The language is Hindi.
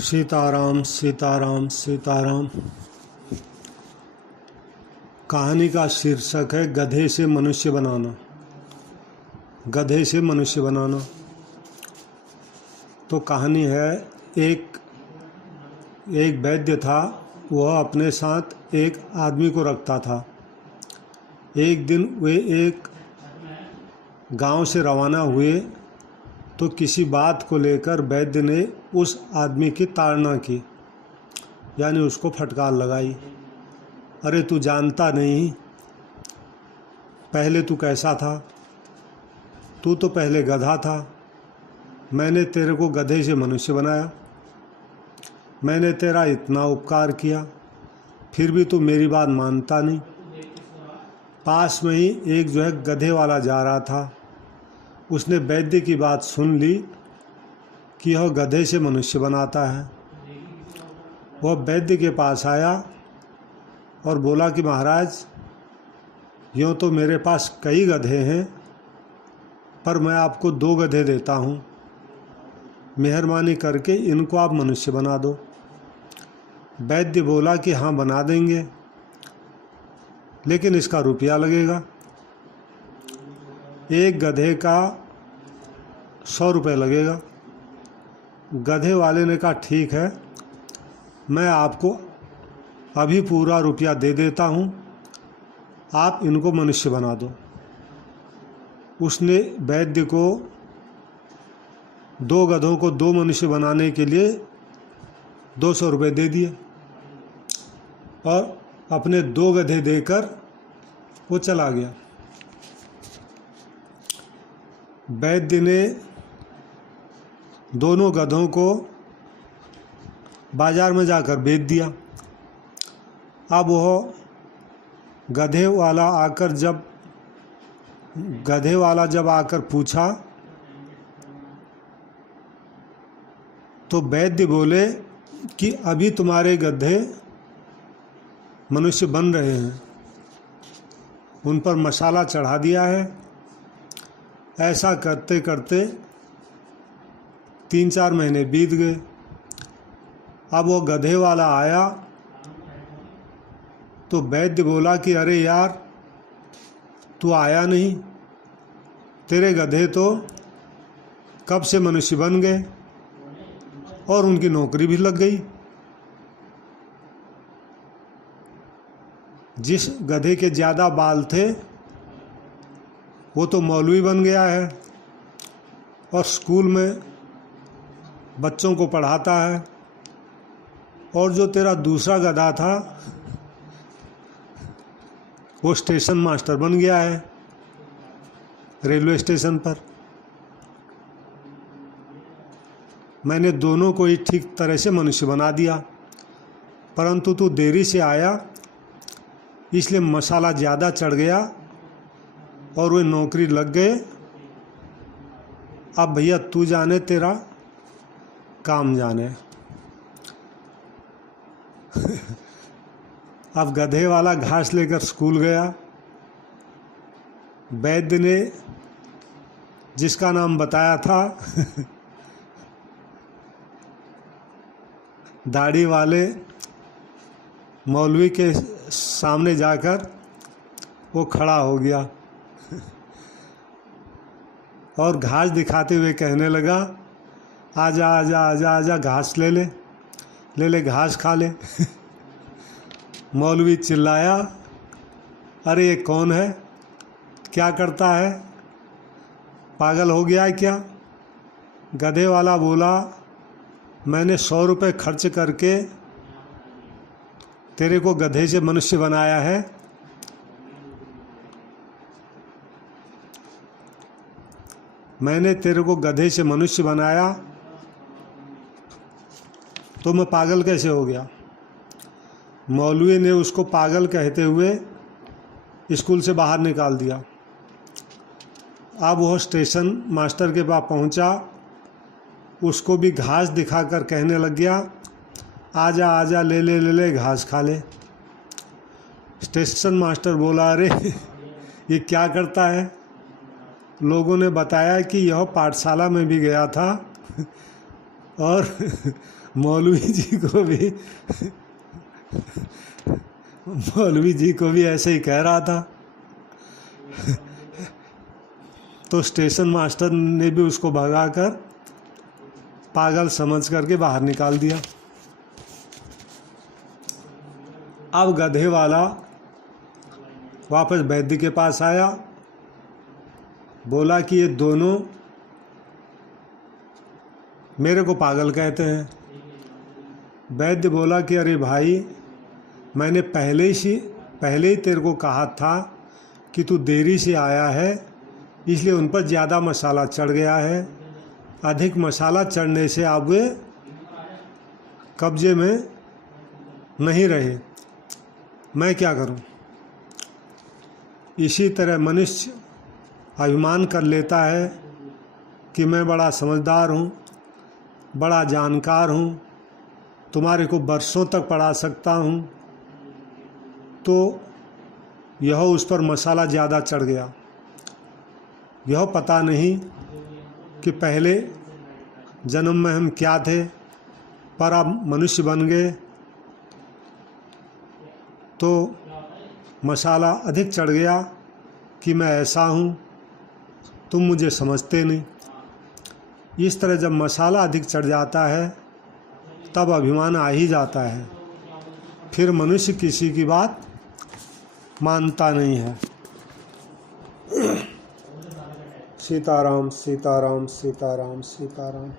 सीताराम सीताराम सीताराम। कहानी का शीर्षक है गधे से मनुष्य बनाना। गधे से मनुष्य बनाना। तो कहानी है, एक वैद्य था। वह अपने साथ एक आदमी को रखता था। एक दिन वे एक गांव से रवाना हुए तो किसी बात को लेकर वैद्य ने उस आदमी की ताड़ना की, यानी उसको फटकार लगाई। अरे तू जानता नहीं, पहले तू कैसा था? तू तो पहले गधा था। मैंने तेरे को गधे से मनुष्य बनाया। मैंने तेरा इतना उपकार किया, फिर भी तू मेरी बात मानता नहीं। पास में ही एक गधे वाला जा रहा था। उसने वैद्य की बात सुन ली कि यह गधे से मनुष्य बनाता है। वह वैद्य के पास आया और बोला कि महाराज, यूँ तो मेरे पास कई गधे हैं, पर मैं आपको 2 गधे देता हूँ। मेहरबानी करके इनको आप मनुष्य बना दो। वैद्य बोला कि हाँ बना देंगे, लेकिन इसका रुपया लगेगा। एक गधे का 100 रुपये लगेगा। गधे वाले ने कहा ठीक है, मैं आपको अभी पूरा रुपया दे देता हूँ, आप इनको मनुष्य बना दो। उसने वैद्य को 2 गधों को 2 मनुष्य बनाने के लिए 200 रुपये दे दिए और अपने 2 गधे देकर वो चला गया। वैद्य ने दोनों गधों को बाजार में जाकर बेच दिया। अब वह गधे वाला जब आकर पूछा तो वैद्य बोले कि अभी तुम्हारे गधे मनुष्य बन रहे हैं, उन पर मसाला चढ़ा दिया है। ऐसा करते करते 3-4 महीने बीत गए। अब वो गधे वाला आया तो वैद्य बोला कि अरे यार, तू आया नहीं, तेरे गधे तो कब से मनुष्य बन गए और उनकी नौकरी भी लग गई। जिस गधे के ज़्यादा बाल थे वो तो मौलवी बन गया है और स्कूल में बच्चों को पढ़ाता है, और जो तेरा दूसरा गधा था वो स्टेशन मास्टर बन गया है रेलवे स्टेशन पर। मैंने दोनों को ही ठीक तरह से मनुष्य बना दिया, परंतु तू देरी से आया, इसलिए मसाला ज़्यादा चढ़ गया और वे नौकरी लग गए। अब भैया तू जाने, तेरा काम जाने। अब गधे वाला घास लेकर स्कूल गया। वैद्य ने जिसका नाम बताया था दाढ़ी वाले मौलवी के सामने जाकर वो खड़ा हो गया और घास दिखाते हुए कहने लगा, आजा आजा आजा आजा, घास ले ले घास खा ले। मौलवी चिल्लाया, अरे ये कौन है, क्या करता है, पागल हो गया है क्या? गधे वाला बोला, मैंने 100 रुपये खर्च करके तेरे को गधे से मनुष्य बनाया है। मैंने तेरे को गधे से मनुष्य बनाया तो मैं पागल कैसे हो गया? मौलवी ने उसको पागल कहते हुए स्कूल से बाहर निकाल दिया। अब वह स्टेशन मास्टर के पास पहुंचा, उसको भी घास दिखाकर कहने लग गया, आजा आजा, ले ले घास खा ले। स्टेशन मास्टर बोला, अरे ये क्या करता है? लोगों ने बताया कि यह पाठशाला में भी गया था और मौलवी जी को भी ऐसे ही कह रहा था। तो स्टेशन मास्टर ने भी उसको भगाकर पागल समझ करके बाहर निकाल दिया। अब गधे वाला वापस वैद्य के पास आया, बोला कि ये दोनों मेरे को पागल कहते हैं। वैद्य बोला कि अरे भाई, मैंने पहले ही तेरे को कहा था कि तू देरी से आया है, इसलिए उन पर ज़्यादा मसाला चढ़ गया है। अधिक मसाला चढ़ने से अब वे कब्जे में नहीं रहे, मैं क्या करूं। इसी तरह मनुष्य अभिमान कर लेता है कि मैं बड़ा समझदार हूं, बड़ा जानकार हूं, तुम्हारे को बरसों तक पढ़ा सकता हूं, तो यह उस पर मसाला ज़्यादा चढ़ गया। यह पता नहीं कि पहले जन्म में हम क्या थे, पर अब मनुष्य बन गए तो मसाला अधिक चढ़ गया कि मैं ऐसा हूँ, तुम मुझे समझते नहीं। इस तरह जब मसाला अधिक चढ़ जाता है तब अभिमान आ ही जाता है, फिर मनुष्य किसी की बात मानता नहीं है। सीताराम सीताराम सीताराम सीताराम।